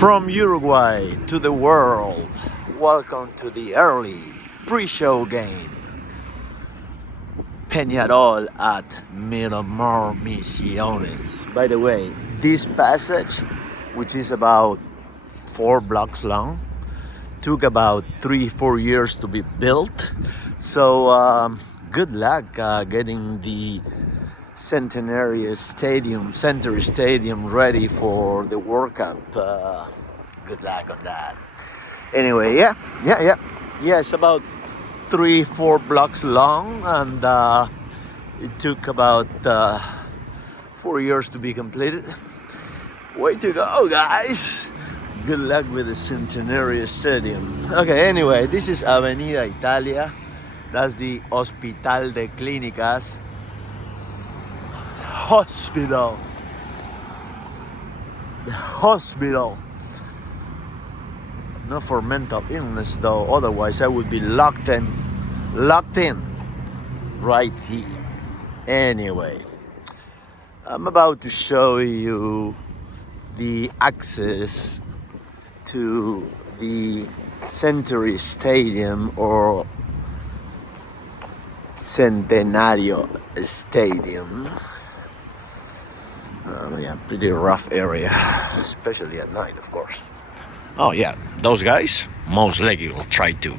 From Uruguay to the world, welcome to the early pre-show game. Peñarol at Miramar Misiones. By the way, this passage, which is about 4 blocks long, took about 3-4 years to be built. So good luck getting the Centenary Stadium ready for the World Cup. Good luck on that. Anyway, yeah. It's about 3-4 blocks long, and it took about 4 years to be completed. Way to go, guys! Good luck with the Centenary Stadium. Okay, anyway, this is Avenida Italia. That's the Hospital de Clínicas. Hospital. The hospital. Not for mental illness though, otherwise I would be locked in right here. Anyway, I'm about to show you the access to the Centenary Stadium or Centenario Stadium. Yeah, pretty rough area, especially at night, of course. Oh yeah, those guys most likely will try to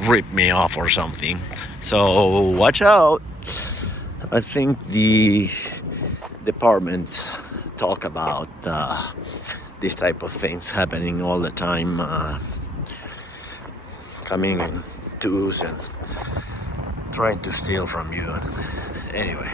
rip me off or something. So watch out. I think the department talk about this type of things happening all the time, coming in twos and trying to steal from you. Anyway.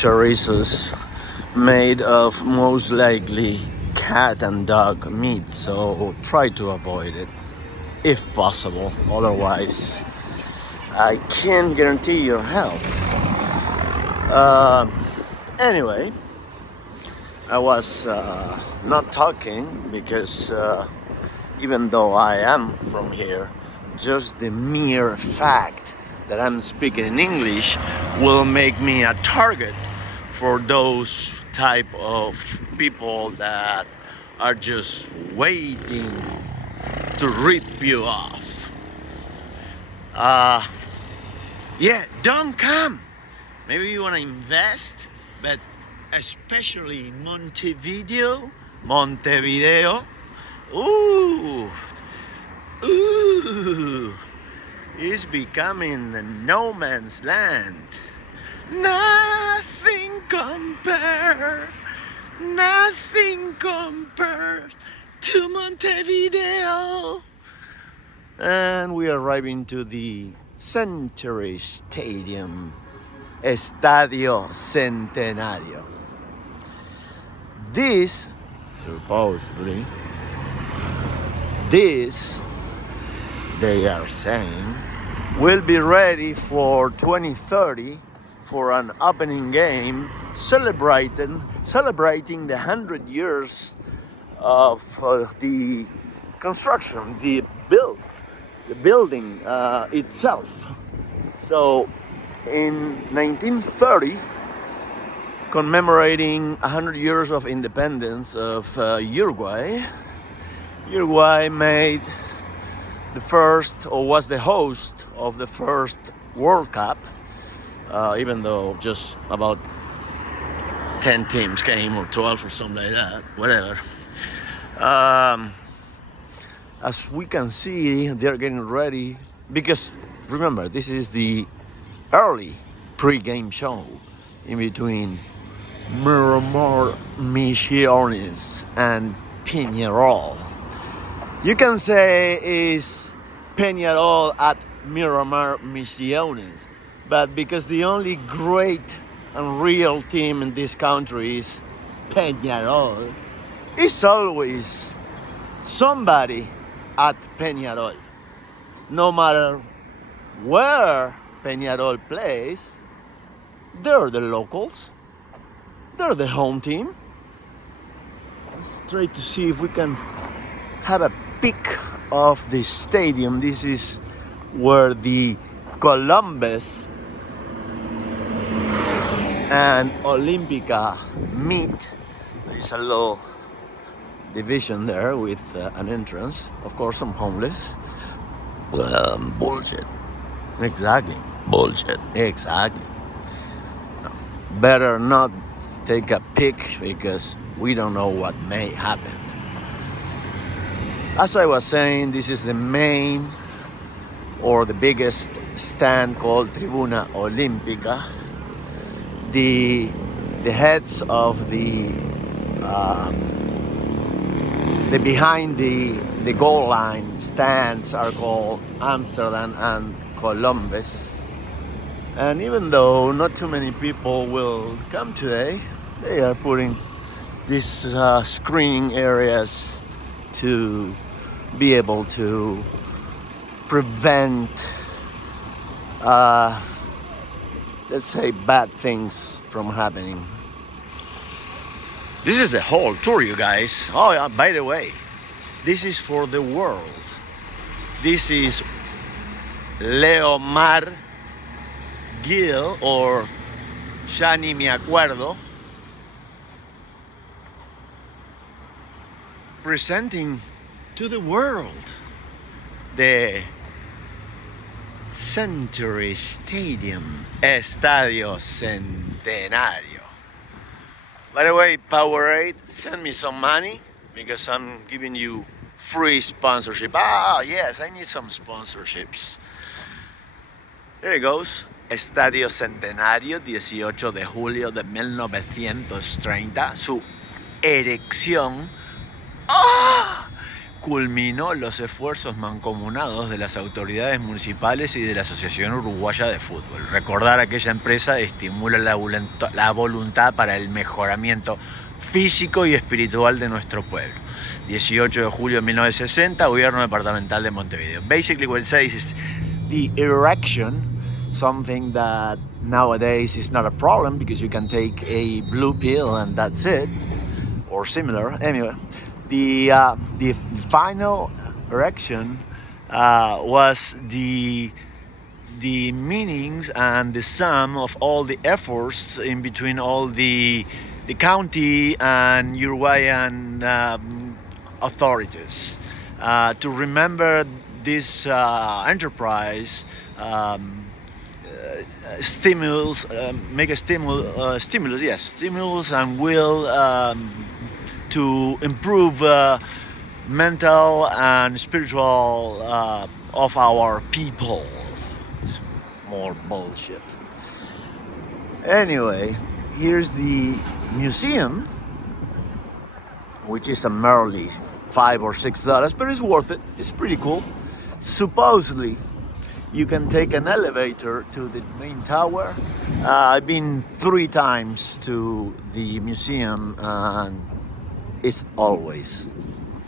Chorizos made of most likely cat and dog meat, so try to avoid it if possible, otherwise I can't guarantee your health. Anyway, I was not talking because even though I am from here, just the mere fact that I'm speaking in English will make me a target for those type of people that are just waiting to rip you off. Yeah, don't come. Maybe you want to invest, but especially Montevideo. Ooh, is becoming a no man's land. Nothing compares to Montevideo. And we are arriving to the Centenary Stadium, Estadio Centenario. This, supposedly, they are saying, will be ready for 2030 for an opening game celebrating the 100 years of the construction, the building itself. So in 1930, commemorating 100 years of independence of Uruguay made the first, or was the host of the first World Cup, even though just about 10 teams came, or 12 or something like that, whatever. As we can see, they're getting ready, because remember, this is the early pre-game show in between Miramar Misiones and Peñarol. You can say it's Peñarol at Miramar Misiones, but because the only great and real team in this country is Peñarol, it's always somebody at Peñarol. No matter where Peñarol plays, they're the locals. They're the home team. Let's try to see if we can have a peek of the stadium. This is where the Columbus and Olympica meet. There's a little division there with an entrance. Of course, some homeless. Bullshit. Exactly. Bullshit. Exactly. No. Better not take a pic because we don't know what may happen. As I was saying, this is the main or the biggest stand called Tribuna Olímpica. The heads of the behind the goal line stands are called Amsterdam and Columbus. And even though not too many people will come today, they are putting these screening areas to be able to prevent, let's say, bad things from happening. This is the whole tour, you guys. Oh yeah, by the way, this is for the world. This is Leomar Gil, or Ya ni me acuerdo, presenting to the world the Century Stadium, Estadio Centenario. By the way, Powerade, send me some money because I'm giving you free sponsorship. Ah, yes, I need some sponsorships. There it goes. Estadio Centenario, 18 de julio de 1930. Su erección culminó los esfuerzos mancomunados de las autoridades municipales y de la Asociación Uruguaya de Fútbol. Recordar aquella empresa estimula la voluntad para el mejoramiento físico y espiritual de nuestro pueblo. 18 de julio de 1960, Gobierno Departamental de Montevideo. Basically what it says is the erection, something that nowadays is not a problem because you can take a blue pill and that's it, or similar. Anyway, the final erection was the meanings and the sum of all the efforts in between all the county and Uruguayan authorities to remember this enterprise. Stimulus, make a stimulus, yes, stimulus and will to improve mental and spiritual of our people. It's more bullshit. Anyway, here's the museum, which is a merely $5 or $6, but it's worth it. It's pretty cool. Supposedly, you can take an elevator to the main tower. I've been 3 times to the museum and it's always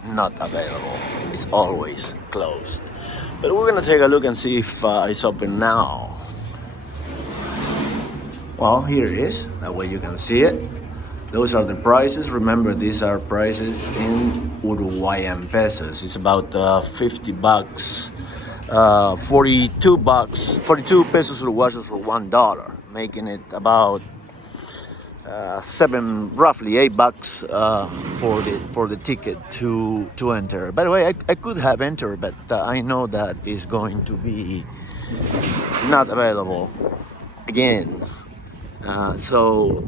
not available. It's always closed. But we're gonna take a look and see if it's open now. Well, here it is. That way you can see it. Those are the prices. Remember, these are prices in Uruguayan pesos. It's about $50. 42 pesos Uruguayos for $1, making it about roughly $8 for the ticket to enter. By the way, I could have entered, but I know that is going to be not available again. So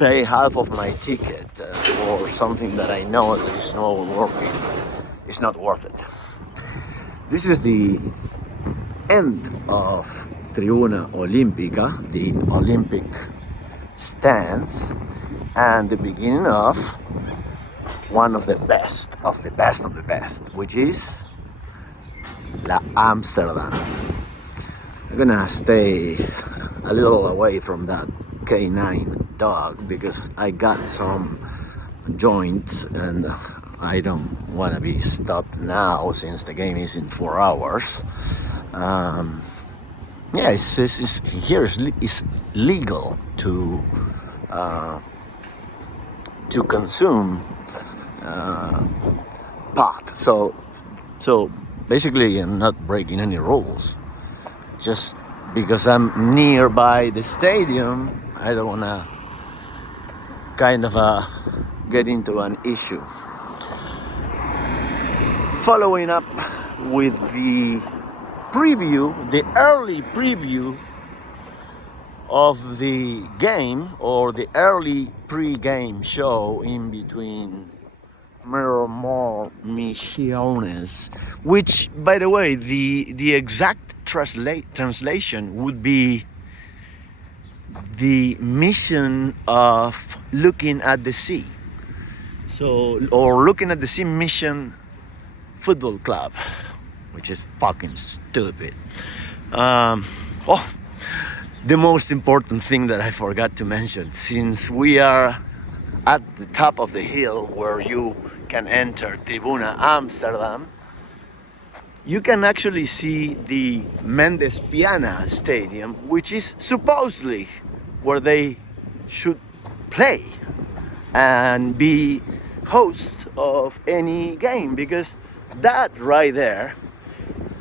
pay half of my ticket for something that I know is not working. It's not worth it. This is the end of Tribuna Olímpica, the Olympic stands, and the beginning of one of the best, which is La Amsterdam. I'm gonna stay a little away from that K9 dog because I got some joints and I don't want to be stopped now since the game is in 4 hours. It's legal to to consume pot. So basically, I'm not breaking any rules. Just because I'm nearby the stadium, I don't wanna kind of get into an issue. Following up with the preview, the early preview of the game, or the early pre-game show in between more misiones, which, by the way, the exact translation would be the mission of looking at the sea. So, or looking at the sea mission football club, which is fucking stupid. The most important thing that I forgot to mention, since we are at the top of the hill where you can enter Tribuna Amsterdam, you can actually see the Mendes Piana Stadium, which is supposedly where they should play and be host of any game, because that right there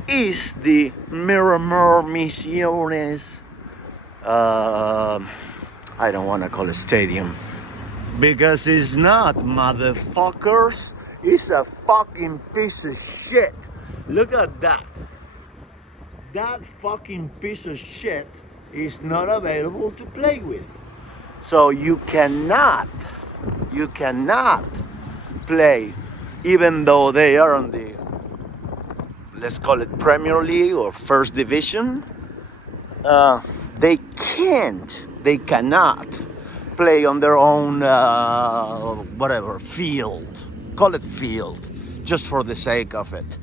is the Miramar Misiones, I don't want to call it stadium, because it's not, motherfuckers. It's a fucking piece of shit. Look at that. That fucking piece of shit is not available to play with. So you cannot play, even though they are on the, let's call it Premier League or First Division. They cannot play on their own whatever field, call it field, just for the sake of it.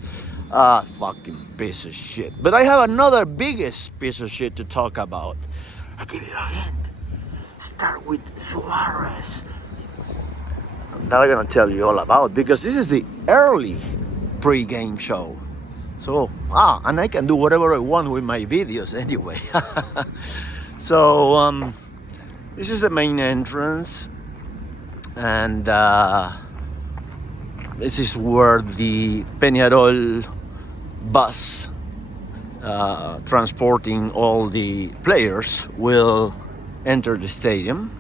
Fucking piece of shit. But I have another biggest piece of shit to talk about. I'll give you a hint. Start with Suarez. I'm not gonna tell you all about, because this is the early pre-game show. So, and I can do whatever I want with my videos anyway. So, this is the main entrance, and this is where the Peñarol bus transporting all the players will enter the stadium.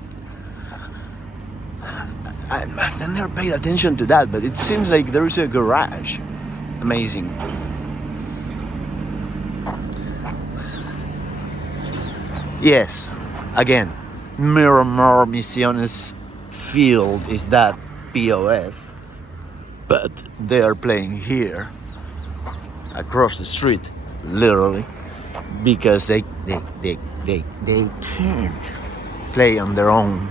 I never paid attention to that, but it seems like there is a garage. Amazing. Yes, again, Miramar Misiones field is that POS, but they are playing here across the street, literally, because they can't play on their own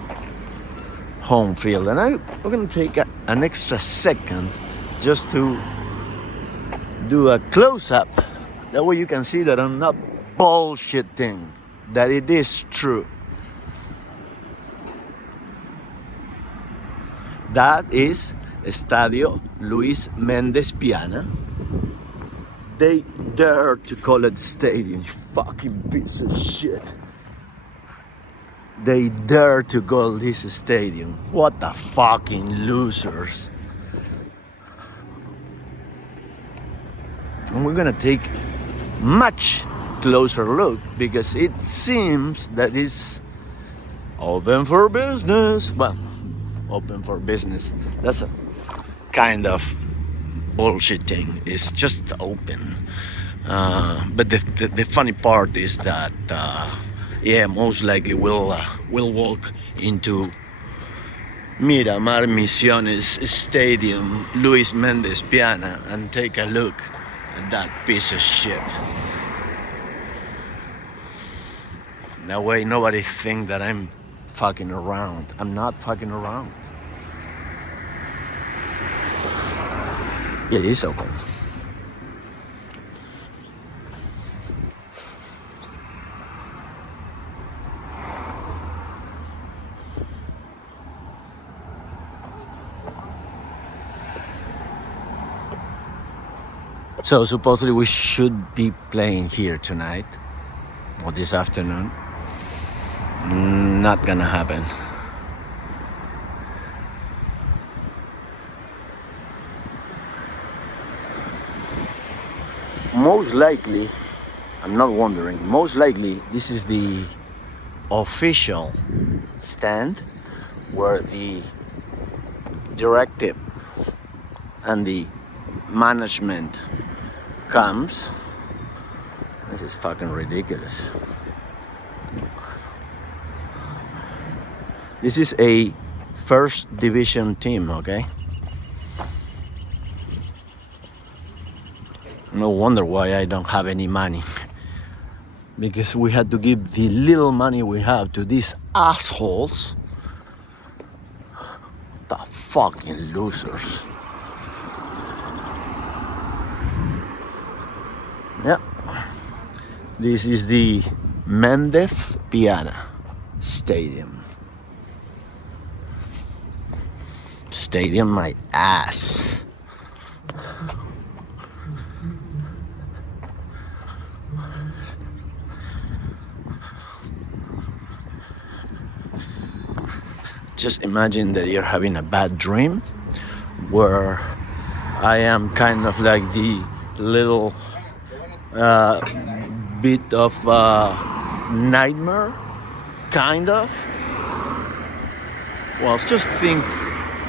home field. And I'm going to take an extra second just to do a close-up. That way you can see that I'm not bullshitting, that it is true. That is Estadio Luis Mendes Piana. They dare to call it stadium, you fucking piece of shit. They dare to call this a stadium. What the fucking losers. And we're gonna take much closer look, because it seems that it's open for business. Well, open for business, that's a kind of bullshit thing. It's just open, but the funny part is that most likely we'll walk into Miramar Misiones Stadium, Luis Mendes Piana, and take a look at that piece of shit. That way nobody think that I'm fucking around. I'm not fucking around. It is open. So supposedly we should be playing here tonight or this afternoon. Not gonna happen. most likely, I'm not wondering, most likely this is the official stand where the directive and the management comes. This is fucking ridiculous. This is a first division team, okay? No wonder why I don't have any money. Because we had to give the little money we have to these assholes. The fucking losers. Yeah. This is the Mendez Piana Stadium. Stadium my ass. Just imagine that you're having a bad dream where I am kind of like the little bit of nightmare, kind of. Well, just think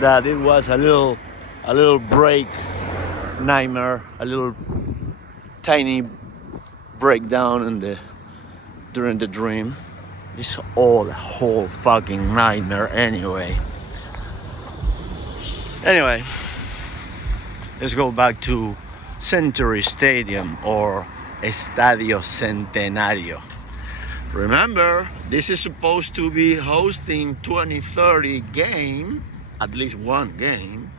that it was a little break nightmare, a little tiny breakdown during the dream. It's all a whole fucking nightmare anyway. Anyway, let's go back to Century Stadium or Estadio Centenario. Remember, this is supposed to be hosting 2030 game, at least one game,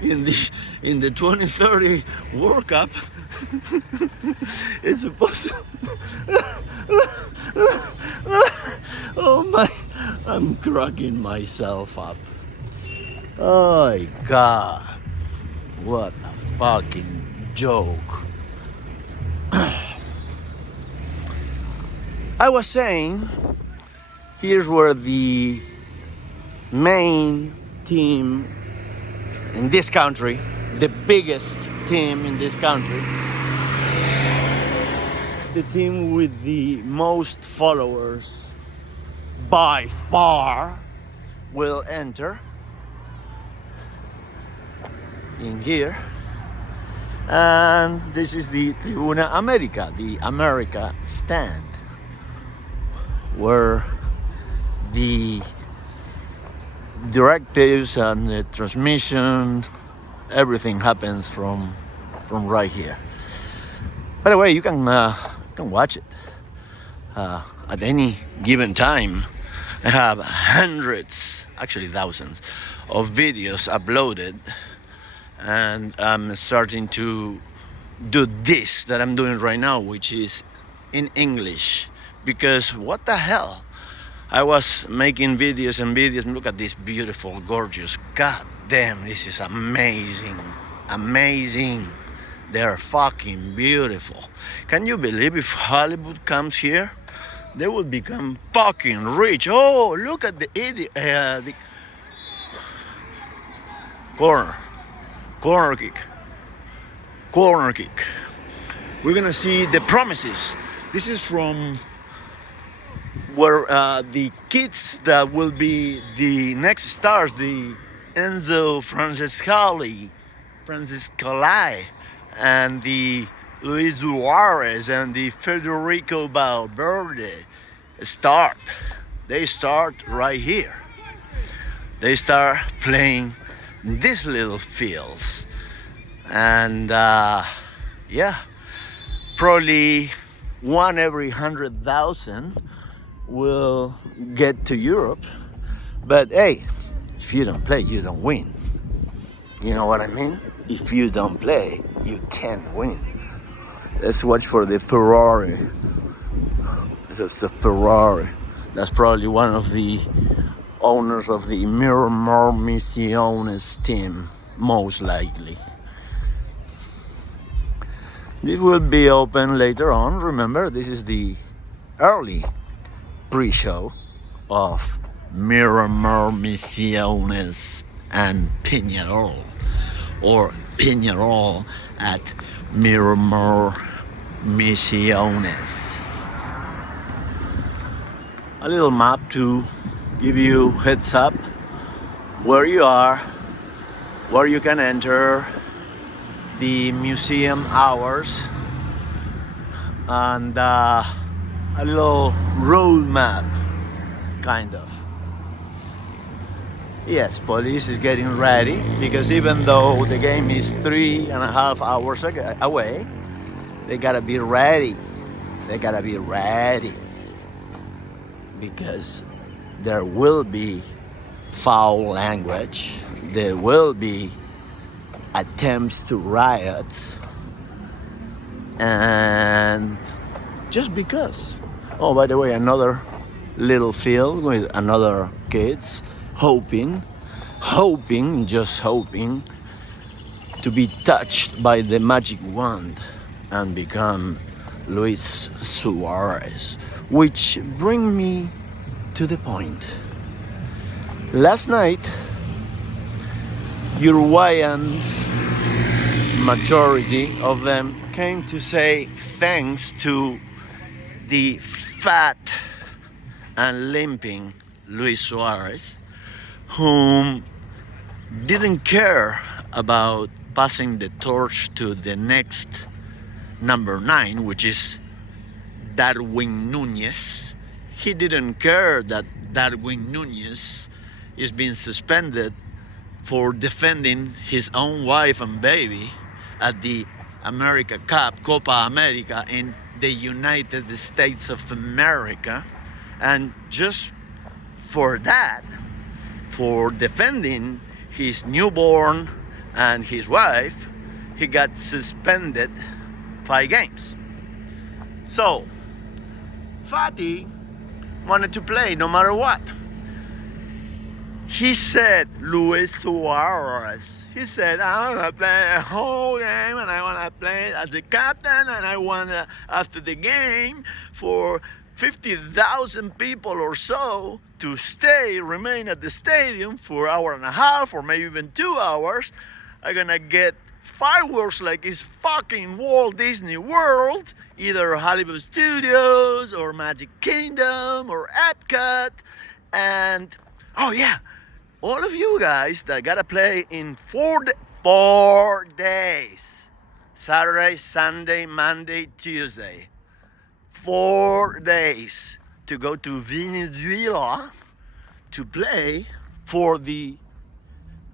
in the 2030 World Cup. It's supposed to... Oh my, I'm cracking myself up. Oh my God, what a fucking joke. I was saying, here's where the main team in this country, the biggest team in this country, the team with the most followers by far will enter in here. And this is the Tribuna America, the America stand, where the directives and the transmission, everything happens from right here. By the way, you can watch it at any given time. I have hundreds, actually thousands, of videos uploaded, and I'm starting to do this that I'm doing right now, which is in English. Because what the hell? I was making videos and look at this beautiful, gorgeous, god damn, this is amazing, amazing. They're fucking beautiful. Can you believe if Hollywood comes here, they will become fucking rich? Oh, look at the idiot, the corner kick. We're gonna see the promises. This is from where the kids that will be the next stars, the Enzo Francescoli, and the Luis Suarez and the Federico Valverde start. They start right here. They start playing these little fields. And yeah, probably one every 100,000 will get to Europe. But hey, if you don't play, you don't win. You know what I mean? If you don't play, you can't win. Let's watch for the Ferrari. That's the Ferrari. That's probably one of the owners of the Miramar Misiones team, most likely. This will be open later on. Remember, this is the early pre-show of Miramar Misiones and Peñarol. or Peñarol at Miramar Misiones. A little map to give you heads up where you are, where you can enter, the museum hours, and a little road map, kind of. Yes, police is getting ready because even though the game is 3.5 hours away, they gotta be ready. They gotta be ready because there will be foul language, there will be attempts to riot, and just because. Oh, by the way, another little field with another kids hoping to be touched by the magic wand and become Luis Suarez, which bring me to the point. Last night, Uruguayans, majority of them, came to say thanks to the fat and limping Luis Suarez, whom didn't care about passing the torch to the next number 9, which is Darwin Núñez. He didn't care that Darwin Núñez is being suspended for defending his own wife and baby at the America Cup, Copa America, in the United States of America. And just for that, for defending his newborn and his wife, he got suspended 5 games. So, Fatty wanted to play no matter what. He said, Luis Suarez, he said, I want to play a whole game and I want to play as a captain and I want to, after the game, for 50,000 people or so to remain at the stadium for 1.5 hours or maybe even 2 hours. I'm going to get fireworks like it's fucking Walt Disney World, either Hollywood Studios or Magic Kingdom or Epcot. And, oh yeah, all of you guys that gotta play in 4 days, Saturday, Sunday, Monday, Tuesday, 4 days to go to Venezuela to play for the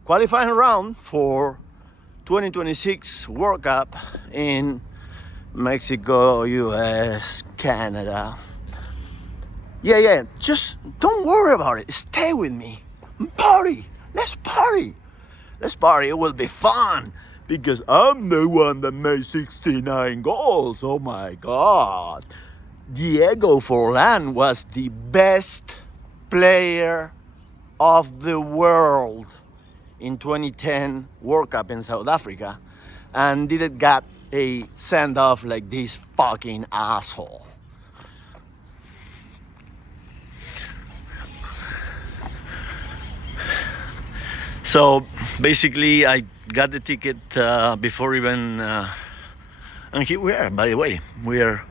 qualifying round for 2026 World Cup in Mexico, US, Canada. Yeah, just don't worry about it. Stay with me. Party. Let's party. It will be fun because I'm the one that made 69 goals. Oh my God. Diego Forlan was the best player of the world in 2010 World Cup in South Africa and didn't get a send-off like this fucking asshole. So basically I got the ticket before even and here we are. By the way, we are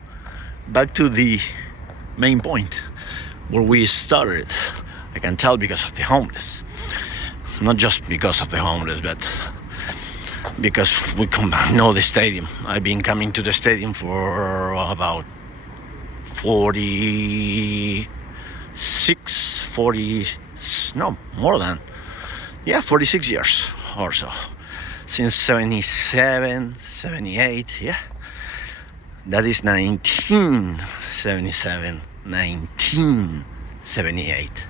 back to the main point where we started. I can tell because of the homeless. Not just because of the homeless, but because we know the stadium. I've been coming to the stadium for about 46 years or so. Since 77, 78, yeah. That is 1977, 1978.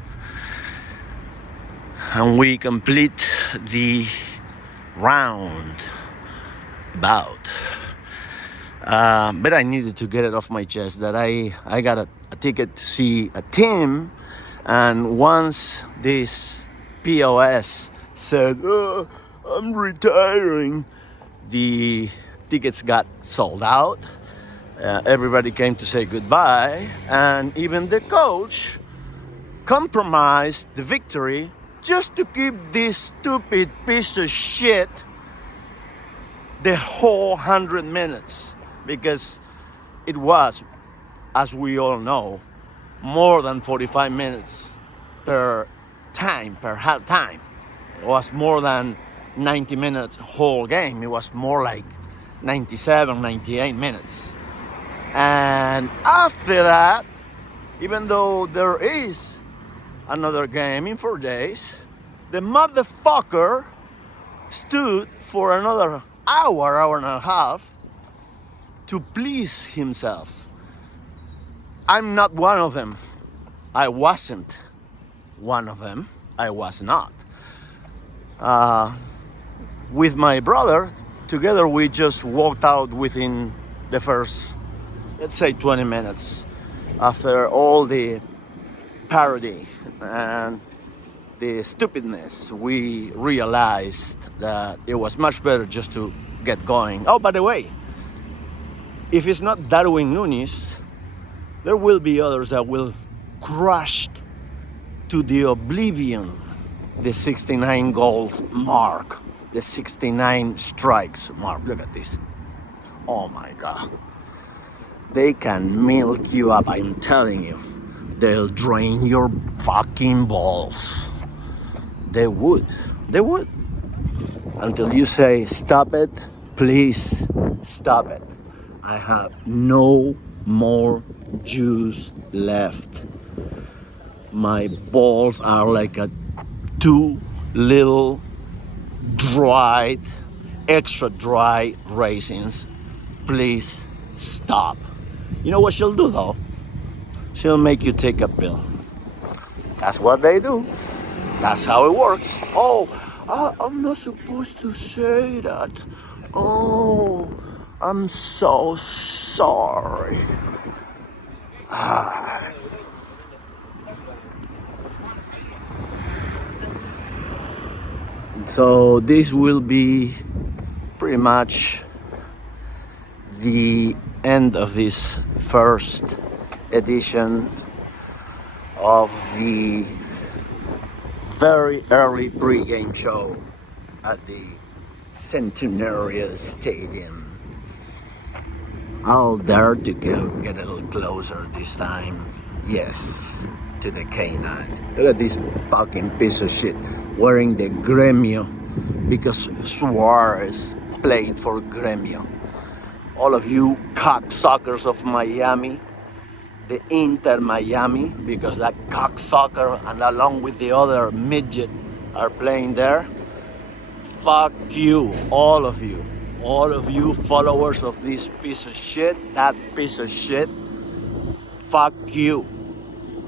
And we complete the round bout. But I needed to get it off my chest that I got a ticket to see a team, and once this POS said, I'm retiring, the tickets got sold out. Everybody came to say goodbye, and even the coach compromised the victory just to keep this stupid piece of shit the whole 100 minutes, because it was, as we all know, more than 45 minutes per half time. It was more than 90 minutes whole game. It was more like 97, 98 minutes. And after that, even though there is another game in 4 days, the motherfucker stood for another hour and a half to please himself. I'm not one of them. I wasn't one of them. I was not. With my brother, together we just walked out within the first, let's say, 20 minutes after all the parody and the stupidness. We realized that it was much better just to get going. Oh, by the way, if it's not Darwin Núñez, there will be others that will crush to the oblivion the 69 goals mark, the 69 strikes mark. Look at this. Oh my God. They can milk you up, I'm telling you. They'll drain your fucking balls. They would. They would. Until you say, stop it, please stop it. I have no more juice left. My balls are like two little dried, extra dry raisins. Please stop. You know what she'll do though? She'll make you take a pill. That's what they do. That's how it works. Oh, I'm not supposed to say that. Oh, I'm so sorry. So this will be pretty much the end of this first edition of the very early pre-game show at the Centenario Stadium. I'll dare to go get a little closer this time. Yes, to the K9. Look at this fucking piece of shit wearing the Gremio because Suarez played for Gremio. All of you cocksuckers of Miami, the Inter Miami, because that cocksucker and along with the other midget are playing there. Fuck you, all of you followers of this piece of shit, that piece of shit. Fuck you.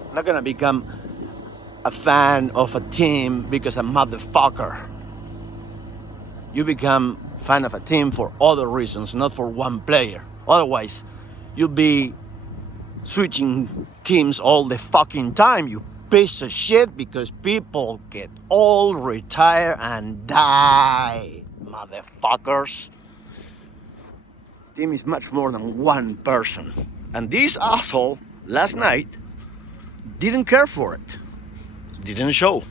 I'm not gonna become a fan of a team because a motherfucker. You become fan of a team for other reasons, not for one player. Otherwise, you'll be switching teams all the fucking time, you piece of shit, because people get old, retire, and die, motherfuckers. Team is much more than one person. And this asshole, last night, didn't care for it. Didn't show.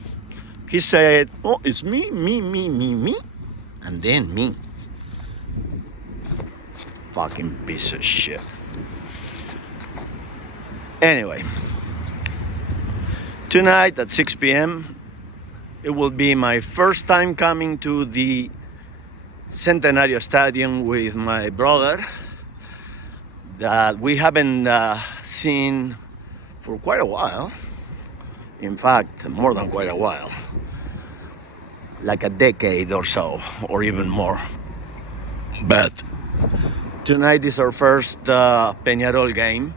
He said, oh, it's me, and then me. Fucking piece of shit. Anyway, tonight at 6 p.m. it will be my first time coming to the Centenario Stadium with my brother that we haven't seen for quite a while. In fact, more than quite a while. Like a decade or so, or even more. But tonight is our first Peñarol game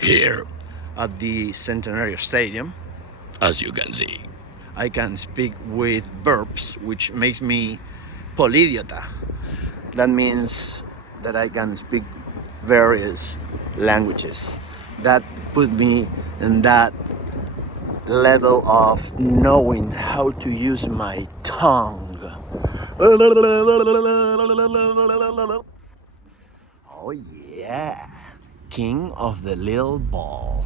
here at the Centenario Stadium. As you can see, I can speak with burps, which makes me polidiota. That means that I can speak various languages. That put me in that level of knowing how to use my tongue. Oh yeah. King of the little ball,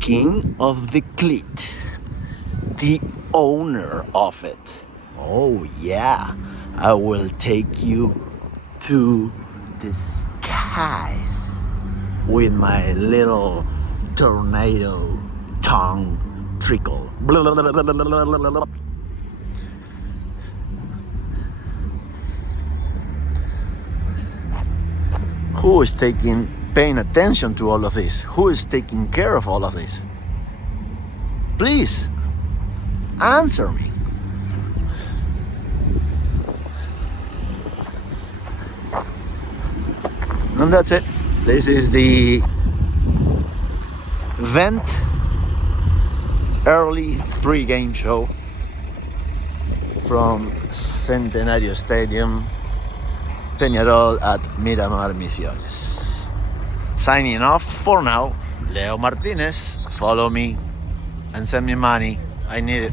king of the cleat, the owner of it. Oh yeah, I will take you to the skies with my little tornado tongue trickle. Who is paying attention to all of this? Who is taking care of all of this? Please answer me. And that's it. This is the Vent early pre-game show from Centenario Stadium, Peñarol at Miramar Misiones. Signing off for now, Leo Martinez. Follow me and send me money. I need it.